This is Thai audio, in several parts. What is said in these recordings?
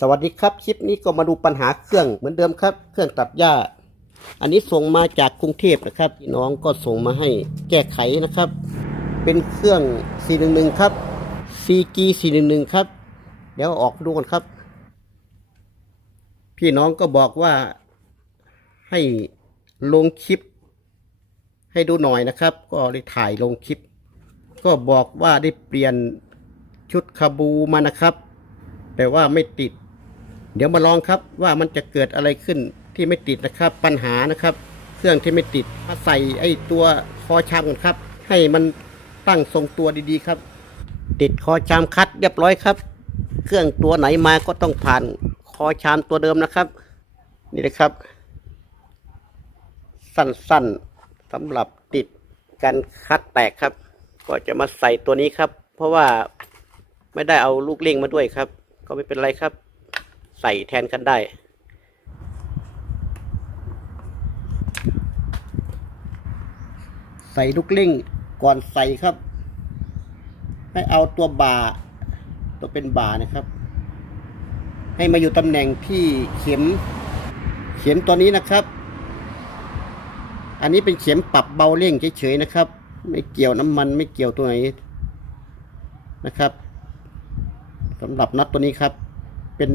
สวัสดีครับ คลิปนี้ก็มาดูปัญหาเครื่องเหมือนเดิมครับ เครื่องตัดหญ้า อันนี้ส่งมาจากกรุงเทพนะครับพี่น้องก็ส่งมาให้แก้ไขนะครับ เป็นเครื่อง 411 ครับ CG 411 ครับ เดี๋ยวออกดูกันครับ พี่น้องก็บอกว่าให้ลงคลิป ให้ดูหน่อยนะครับ ก็เลยถ่ายลงคลิป ก็บอกว่าได้เปลี่ยนชุดคาบูมานะครับแต่ว่าไม่ติด เดี๋ยวมาลองครับว่ามันจะเกิดอะไรขึ้นที่ไม่ติดนะครับ ปัญหานะครับ เครื่องที่ไม่ติดมาใส่ไอ้ตัวคอชามกันครับ ให้มันตั้งทรงตัวดีๆครับ ติดคอชามคัดเรียบร้อยครับ เครื่องตัวไหนมาก็ต้องผ่านคอชามตัวเดิมนะครับ นี่นะครับ สั้นๆสำหรับติดกันคัดแตกครับ ก็จะมาใส่ตัวนี้ครับ เพราะว่าไม่ได้เอาลูกเล่งมาด้วยครับ ก็ไม่เป็นไรครับ ใส่แทนกันได้ ใส่ลูกเล่งก่อนใส่ครับ ให้เอาตัวบ่า ตัวเป็นบ่านะครับ ให้มาอยู่ตำแหน่งที่เข็ม เข็มตัวนี้นะครับ อันนี้เป็นเข็มปรับเบาเร่งเฉยๆนะครับ ไม่เกี่ยวน้ำมันไม่เกี่ยวตัวไหนนะครับสำหรับน็อตตัวนี้ครับ เป็น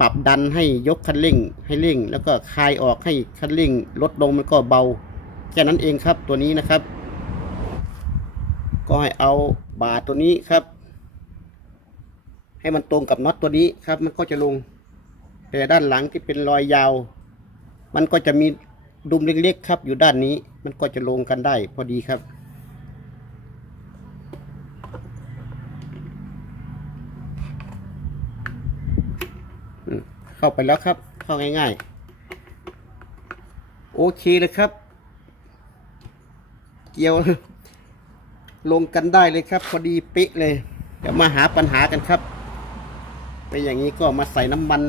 ปรับดันให้ยกคันเร่งให้เร่ง แล้วก็คลายออกให้คันเร่ง ลดลงมันก็เบา แค่นั้นเองครับตัวนี้นะครับ ก็ให้เอาบาตัวนี้ครับ ให้มันตรงกับน็อตตัวนี้ครับ มันก็จะลง แต่ด้านหลังที่เป็นรอยยาว มันก็จะมีดุมเล็กๆครับ อยู่ด้านนี้มันก็จะลงกันได้พอดีครับ เข้าไปแล้วครับ เข้าง่ายๆ โอเคเลยครับ เกี่ยว ลงกันได้เลยครับ พอดีเป๊ะเลย เดี๋ยวมาหาปัญหากันครับ เป็นอย่างนี้ก็มาใส่น้ำมัน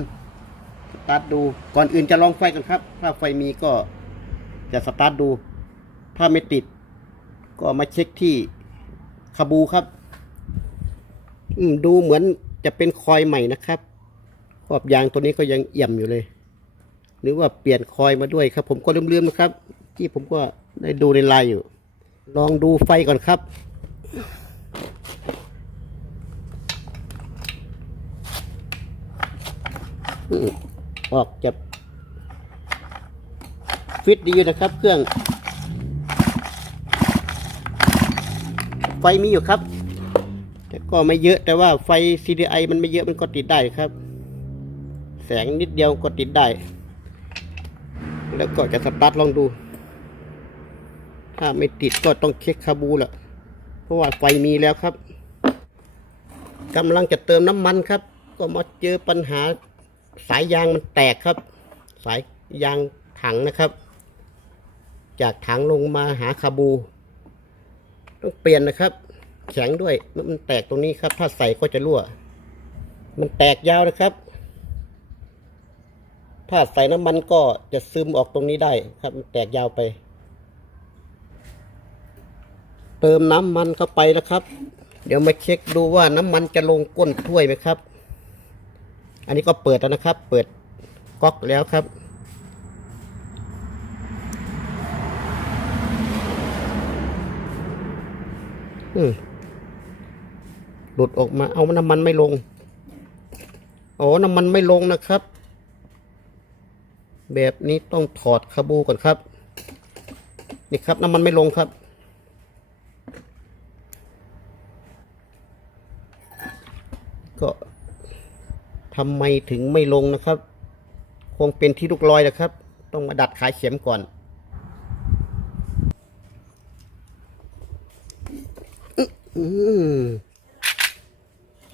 สตาร์ทดู ก่อนอื่นจะลองไฟกันครับ ถ้าไฟมีก็จะสตาร์ทดู ถ้าไม่ติด ก็มาเช็คที่คาบูครับอืดูเหมือนจะเป็นคอยใหม่นะครับ ขอบยางตัวนี้ก็ยังเอี่ยมอยู่เลย หรือว่าเปลี่ยนคอยมาด้วยครับ ผมก็ลืมๆนะครับ ที่ผมก็ได้ดูในไลน์อยู่ ลองดูไฟก่อนครับ ออกจะฟิตดีอยู่นะครับ เครื่อง ไฟมีอยู่ครับ แต่ก็ไม่เยอะแต่ว่าไฟ CDI มันไม่เยอะมันก็ติดได้ครับ แสงนิดเดียวก็ติดได้ แล้วก็จะสตาร์ทลองดู ถ้าไม่ติดก็ต้องเช็คคาบูแหละเพราะว่าไฟมีแล้วครับกำลังจะเติมน้ำมันครับ ก็มาเจอปัญหาสายยางมันแตกครับ สายยางถังนะครับ จากถังลงมาหาคาบู ต้องเปลี่ยนนะครับ แข็งด้วยมันแตกตรงนี้ครับ ถ้าใส่ก็จะรั่ว มันแตกยาวนะครับ ถ้าใส่น้ำมันก็จะซึมออกตรงนี้ได้ครับ มันแตกยาวไป เติมน้ำมันเข้าไปนะครับ เดี๋ยวมาเช็คดูว่าน้ำมันจะลงก้นถ้วยไหมครับ อันนี้ก็เปิดแล้วนะครับ เปิดก๊อกแล้วครับ อืมหลุดออกมา เอาน้ำมันไม่ลงอ๋อน้ำมันไม่ลงนะครับ แบบนี้ต้องถอดคาบูก่อนครับ นี่ครับน้ำมันไม่ลงครับ ก็ทำไมถึงไม่ลงนะครับ คงเป็นที่ลูกลอยนะครับ ต้องมาดัดขายเข็มก่อนอืม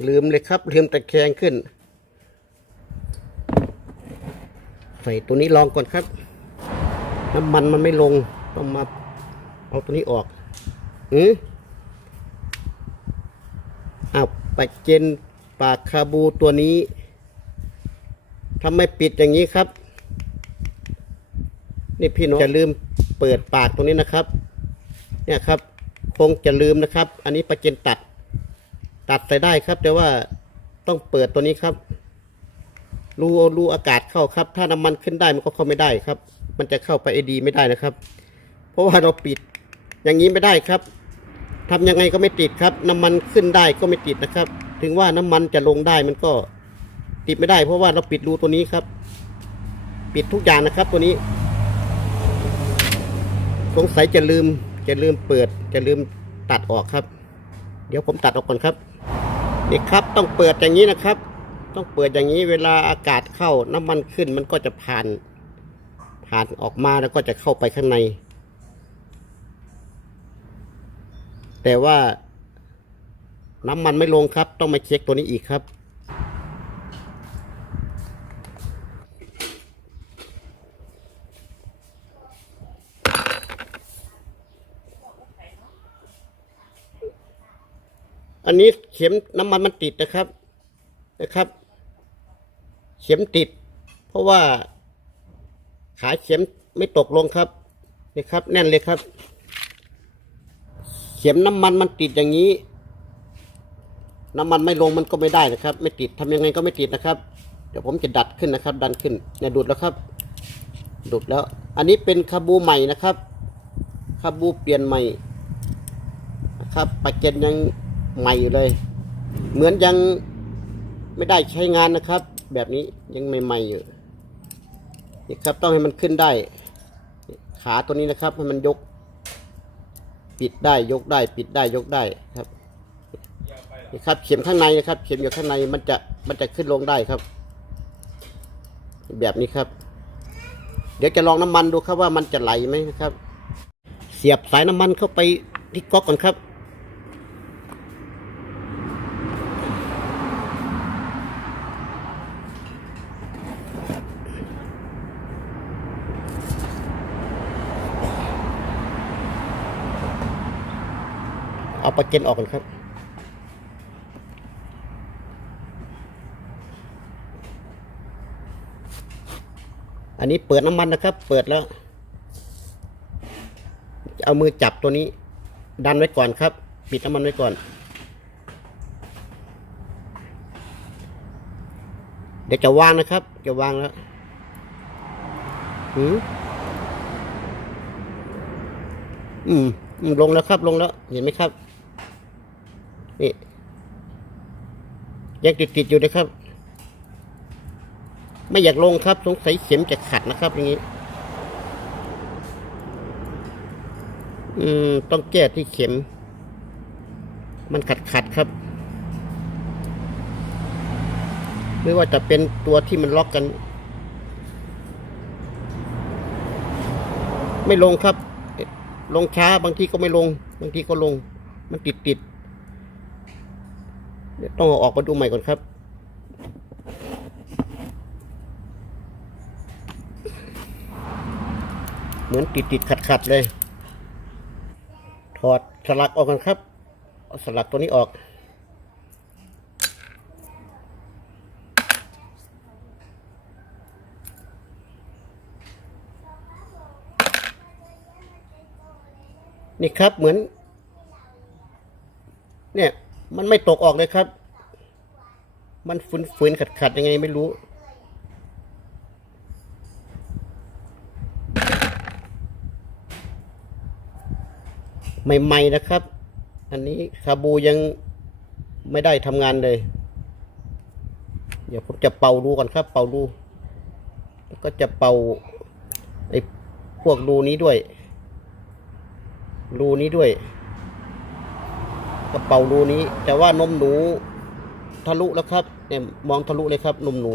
ลืมเลยครับลืมตะแคงขึ้น ใส่ตัวนี้ลองก่อนครับ น้ำมันมันไม่ลงต้องมาเอาตัวนี้ออกอืออ้าวปากเจนปากคาบูตัวนี้ทำไมปิดอย่างนี้ครับ นี่พี่น้องจะลืมเปิดปากตรงนี้นะครับ เนี่ยครับ คงจะลืมนะครับ อันนี้ปากเจนตัด ตัดใส่ได้ครับ แต่ว่าต้องเปิดตัวนี้ครับ รูรูอากาศเข้าครับ ถ้าน้ำมันขึ้นได้มันก็เข้าไม่ได้ครับ มันจะเข้าไปไอดีไม่ได้นะครับ เพราะว่าเราปิดอย่างนี้ไม่ได้ครับทำยังไงก็ไม่ติดครับ น้ำมันขึ้นได้ก็ไม่ติดนะครับ ถึงว่าน้ำมันจะลงได้มันก็ติดไม่ได้ เพราะว่าเราปิดรูตัวนี้ครับ ปิดทุกอย่างนะครับตัวนี้ สงสัยจะลืมจะลืมเปิด จะลืมตัดออกครับ เดี๋ยวผมตัดออกก่อนครับนี่ครับต้องเปิดอย่างนี้นะครับ ต้องเปิดอย่างนี้เวลาอากาศเข้าน้ำมันขึ้นมันก็จะผ่าน ผ่านออกมาแล้วก็จะเข้าไปข้างใน แต่ว่าน้ำมันไม่ลงครับ ต้องมาเช็คตัวนี้อีกครับอันนี้เข็มน้ำมันมันติดนะครับนะครับ เข็มติด เพราะว่า ขาเข็มไม่ตกลงครับนี่ครับ แน่นเลยครับ เข็มน้ำมันมันติดอย่างนี้ น้ำมันไม่ลงมันก็ไม่ได้นะครับ ไม่ติดทำยังไงก็ไม่ติดนะครับ เดี๋ยวผมจะดัดขึ้นนะครับ ดันขึ้นเนี่ยดูดแล้วครับ ดูดแล้ว อันนี้เป็นคาบูใหม่นะครับคาบูเปลี่ยนใหม่นะครับปากเกนยังใหม่อยู่เลย เหมือนยังไม่ได้ใช้งานนะครับ แบบนี้ยังใหม่ๆอยู่นี่ครับต้องให้มันขึ้นได้ ขาตัวนี้นะครับให้มันยก ปิดได้ยกได้ ปิดได้ยกได้ครับนี่ครับ เข็มข้างในนะครับ เข็มอยู่ข้างในมันจะมันจะขึ้นลงได้ครับ แบบนี้ครับ เดี๋ยวจะลองน้ำมันดูครับว่ามันจะไหลไหมนะครับ เสียบสายน้ำมันเข้าไปที่ก๊อกก่อนครับ ลาเก็นออกก่อนครับ อันนี้เปิดน้ำมันนะครับ เปิดแล้ว เอามือจับตัวนี้ ดันไว้ก่อนครับ ปิดน้ำมันไว้ก่อน เดี๋ยวจะวางนะครับ จะวางแล้วหือืมอืมลงแล้วครับลงแล้ว เห็นไหมครับ นี่ยังติดติดๆอยู่นะครับ ไม่อยากลงครับ สงสัยเข็มจะขัดนะครับ อย่างนี้ อืม ต้องแก้ที่เข็ม มันขัดขัดครับ ไม่ว่าจะเป็นตัวที่มันล็อกกัน ไม่ลงครับ ลงช้าบางทีก็ไม่ลง บางทีก็ลง มันติดติด เดี๋ยวต้องออกมาดูใหม่ก่อนครับ เหมือนติดติดขัดขัดเลย ถอดสลักออกกันครับเอาสลักตัวนี้ออก นี่ครับเหมือน มันไม่ตกออกเลยครับ มันฝืนๆขัดๆยังไงไม่รู้ ใหม่ๆนะครับ อันนี้คาบูยังไม่ได้ทำงานเลย เดี๋ยวผมจะเป่ารูก่อนครับ เป่ารูแล้วก็จะเป่าไอ้พวกรูนี้ด้วย รูนี้ด้วย กระเป๋ารูนี้ แต่ว่านมหนูทะลุแล้วครับเนี่ยมองทะลุเลยครับ นมหนู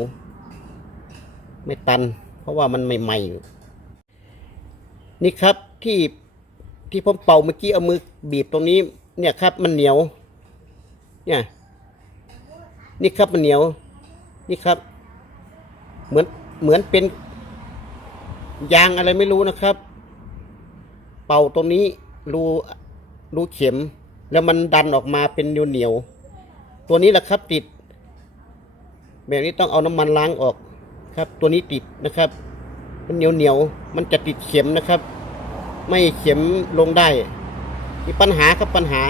ไม่ตัน เพราะว่ามันใหม่ๆนี่ครับที่ที่ผมเป่าเมื่อกี้เอามือบีบตรงนี้ เนี่ยครับ มันเหนียว เนี่ย นี่ครับมันเหนียว นี่ครับ เหมือนเหมือนเป็น ยางอะไรไม่รู้นะครับ เป่าตรงนี้รูรูเข็ม แล้วมันดันออกมาเป็นเหนียวเหนียวๆตัวนี้แหละครับติด แบบนี้ต้องเอาน้ำมันล้างออกครับ ตัวนี้ติดนะครับ มันเหนียวเหนียวๆมันจะติดเข็มนะครับ ไม่เข็มลงได้มีปัญหาครับปัญหา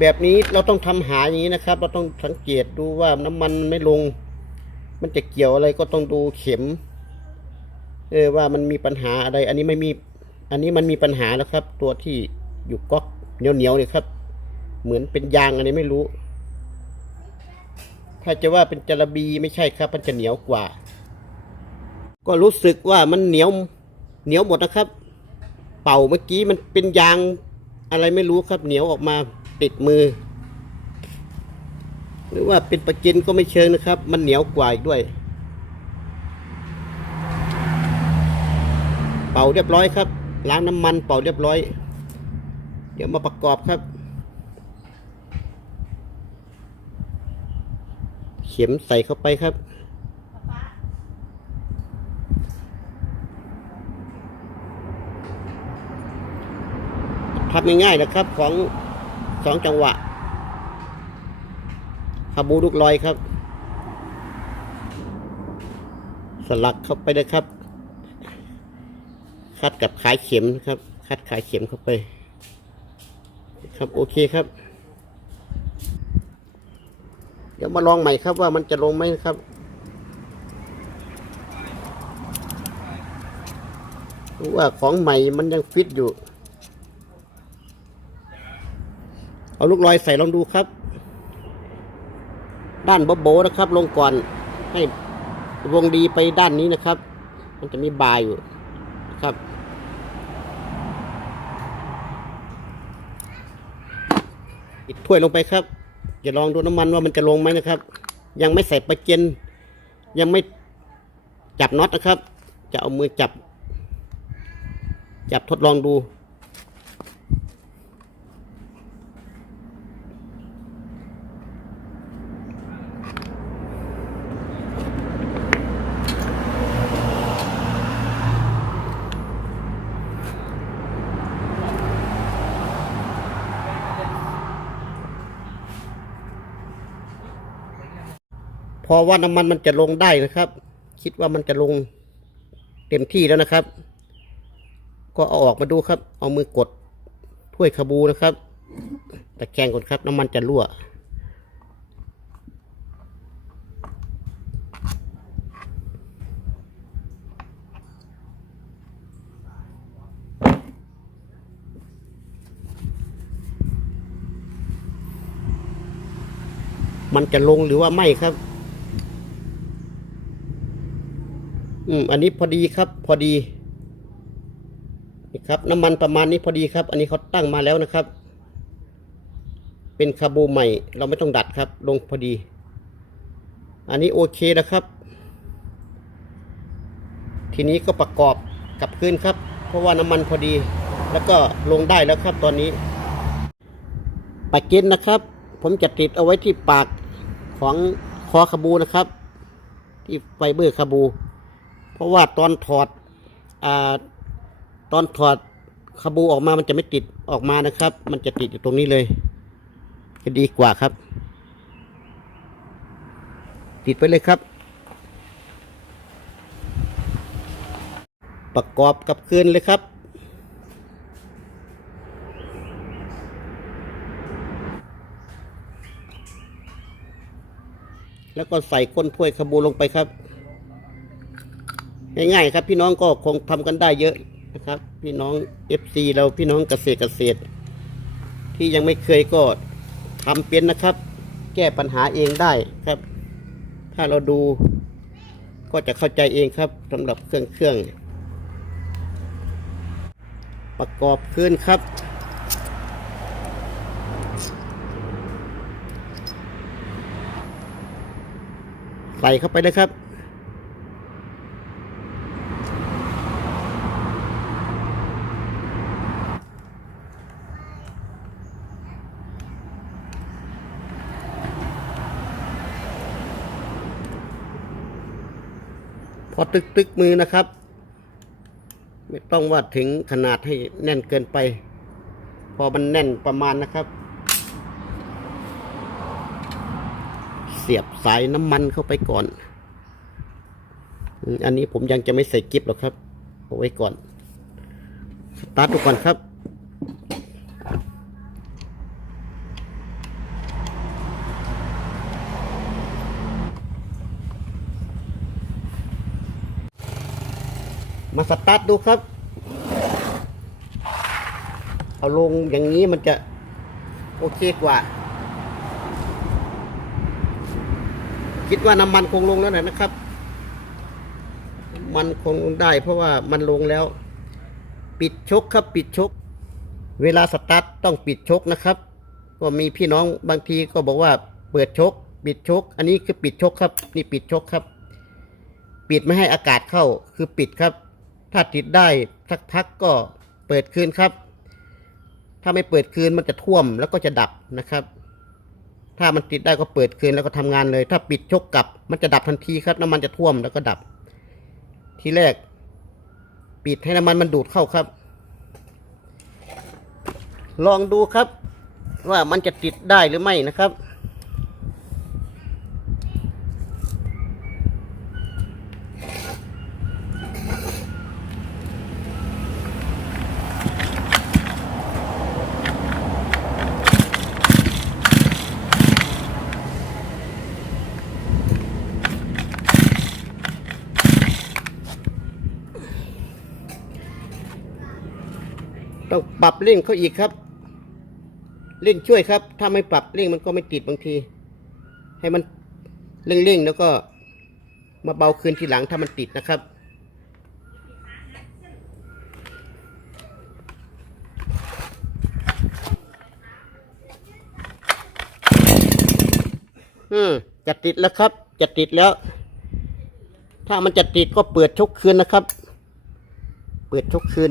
แบบนี้เราต้องทำหาอย่างนี้นะครับ เราต้องสังเกตดูว่าน้ำมันมันไม่ลง มันจะเกี่ยวอะไรก็ต้องดูเข็ม เออว่ามันมีปัญหาอะไร อันนี้ไม่มี อันนี้มันมีปัญหาแล้วครับ ตัวที่อยู่ก๊อก เหนียวเหนียวๆเนี่ยครับ เหมือนเป็นยางอันนี้ไม่รู้ ถ้าจะว่าเป็นจระบีไม่ใช่ครับ มันจะเหนียวกว่า ก็รู้สึกว่ามันเหนียว เหนียวหมดนะครับ เป่าเมื่อกี้มันเป็นยางอะไรไม่รู้ครับ เหนียวออกมาติดมือ หรือว่าเป็นประจินก็ไม่เชิงนะครับ มันเหนียวกว่าอีกด้วย เป่าเรียบร้อยครับล้างน้ำมันเป่าเรียบร้อย เดี๋ยวมาประกอบครับ เข็มใส่เข้าไปครับทำง่ายๆนะครับของสองจังหวะคาบูลูกลอยครับ สลักเข้าไปเลยครับ คัดกับขายเข็มนะครับ คัดขายเข็มเข้าไป ครับโอเคครับ เดี๋ยวมาลองใหม่ครับว่ามันจะลงไหมครับรู้ว่าของใหม่มันยังฟิตอยู่ เอาลูกลอยใส่ลองดูครับ ด้านโบโบนะครับ ลงก่อนให้วงดีไปด้านนี้นะครับ มันจะมีบายอยู่นะครับ อิดถ้วยลงไปครับอย่าลองดูน้ำมันว่ามันจะลงไหมนะครับ ยังไม่ใส่ประเจนยังไม่จับน็อตนะครับ จะเอามือจับ จับทดลองดู อว่าน้ำมันมันจะลงได้นะครับ คิดว่ามันจะลงเต็มที่แล้วนะครับ ก็เอาออกมาดูครับ เอามือกดถ้วยคาบูนะครับ ตะแคงก่อนครับ น้ำมันจะรั่วมันจะลงหรือว่าไม่ครับ อืมอันนี้พอดีครับ พอดีนี่ครับ น้ำมันประมาณนี้พอดีครับ อันนี้เขาตั้งมาแล้วนะครับ เป็นคาร์บูใหม่ เราไม่ต้องดัดครับ ลงพอดี อันนี้โอเคนะครับ ทีนี้ก็ประกอบกลับคืนครับ เพราะว่าน้ำมันพอดี แล้วก็ลงได้แล้วครับ ตอนนี้ปากกินนะครับ ผมจะติดเอาไว้ที่ปากของคอคาบูนะครับ ที่ไฟเบอร์คาบู เพราะว่าตอนถอดอาตอนถอดคาบูออกมามันจะไม่ติดออกมานะครับ มันจะติดอยู่ตรงนี้เลย จะดีกว่าครับ ติดไปเลยครับ ประกอบกับคืนเลยครับ แล้วก็ใส่ก้นถ้วยคาบูลงไปครับ ง่ายๆครับพี่น้องก็คงทำกันได้เยอะนะครับ พี่น้อง FC เราพี่น้องเกษตรเกษตร ที่ยังไม่เคยก็ทำเป็นนะครับ แก้ปัญหาเองได้ครับ ถ้าเราดูก็จะเข้าใจเองครับสำหรับเครื่องเครื่อง ประกอบขึ้นครับใส่เข้าไปเลยครับ พอตึกตึกมือนะครับ ไม่ต้องว่าถึงขนาดให้แน่นเกินไป พอมันแน่นประมาณนะครับ เสียบสายน้ำมันเข้าไปก่อน อันนี้ผมยังจะไม่ใส่กิฟหรอกครับเอาไว้ก่อน สตาร์ทดูก่อนครับ มาสตาร์ทดูครับ เอาลงอย่างนี้มันจะโอเคกว่า คิดว่าน้ำมันคงลงแล้วนะครับ มันคงได้เพราะว่ามันลงแล้ว ปิดชกครับปิดชก เวลาสตาร์ทต้องปิดชกนะครับก็มีพี่น้องบางทีก็บอกว่าเปิดชก ปิดชก อันนี้คือปิดชกครับ นี่ปิดชกครับ ปิดไม่ให้อากาศเข้าคือปิดครับ ถ้าติดได้สักพักก็เปิดคืนครับ ถ้าไม่เปิดคืนมันจะท่วมแล้วก็จะดับนะครับ ถ้ามันติดได้ก็เปิดคืนแล้วก็ทำงานเลย ถ้าปิดชกกลับ มันจะดับทันทีครับน้ำมันจะท่วมแล้วก็ดับ ทีแรก ปิดให้น้ำมันมันดูดเข้าครับ ลองดูครับ ว่ามันจะติดได้หรือไม่นะครับ้องปรับเร่งเขาอีกครับ เร่งช่วยครับ ถ้าไม่ปรับเร่งมันก็ไม่ติดบางที ให้มันเร่งๆแล้วก็มาเบาคืนทีหลังถ้ามันติดนะครับอืมจะติดแล้วครับ จะติดแล้ว ถ้ามันจะติดก็เปิดชกคืนนะครับ เปิดชกคืน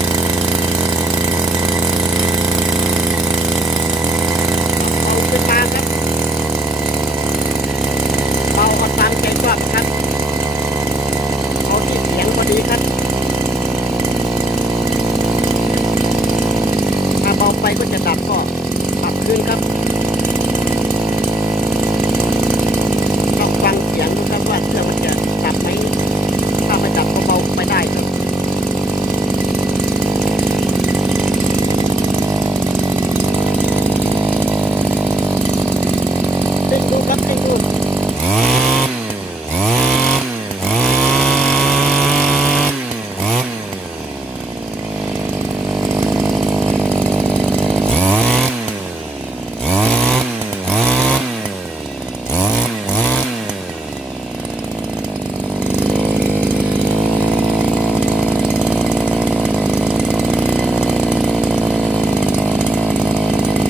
เอาขึ้นมาครับเบามาตามใจชอบครับเอาที่เสียงพอดีครับ ถ้าเบาไปก็จะดับก็ปรับขึ้นครับต้องฟังเสียงดูครับว่าเครื่องมันจะดับไหมถ้าไม่ดับก็เบาไปได้ครับ เล่นดูครับเล่นดู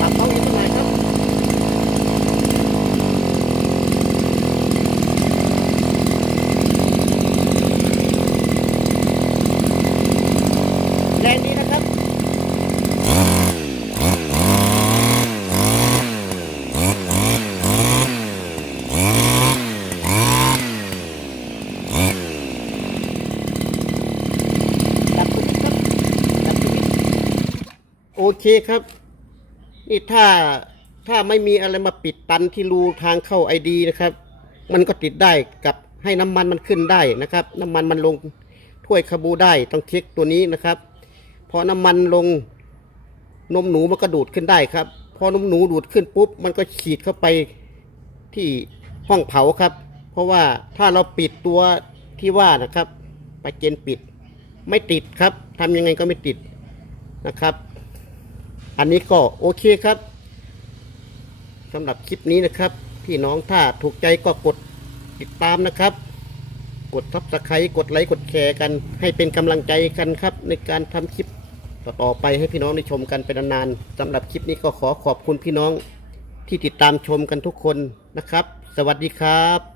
ปรับเขาอีกสักหน่อยครับ แรงดีนะครับ ดับตรงนี้ครับดับตรงนี้โอ เคครับ นี่ถ้าถ้าไม่มีอะไรมาปิดตันที่รูทางเข้าไอดีนะครับ มันก็ติดได้กับให้น้ำมันมันขึ้นได้นะครับ น้ำมันมันลงถ้วยคาบูได้ต้องเช็คตัวนี้นะครับ พอน้ำมันลงนมหนูมันก็ดูดขึ้นได้ครับ พอนมหนูดูดขึ้นปุ๊บ มันก็ฉีดเข้าไปที่ห้องเผาครับ เพราะว่าถ้าเราปิดตัวที่ว่านะครับไปเจนปิด ไม่ติดครับทำยังไงก็ไม่ติดนะครับ อันนี้ก็โอเคครับสำหรับคลิปนี้นะครับ พี่น้องถ้าถูกใจก็กดติดตามนะครับ กดทับสไครต์กดไลค์กดแชร์กัน ให้เป็นกำลังใจกันครับ ในการทำคลิปต่อไปให้พี่น้องได้ชมกันเป็นนานๆสำหรับคลิปนี้ก็ขอขอบคุณพี่น้องที่ติดตามชมกันทุกคนนะครับ สวัสดีครับ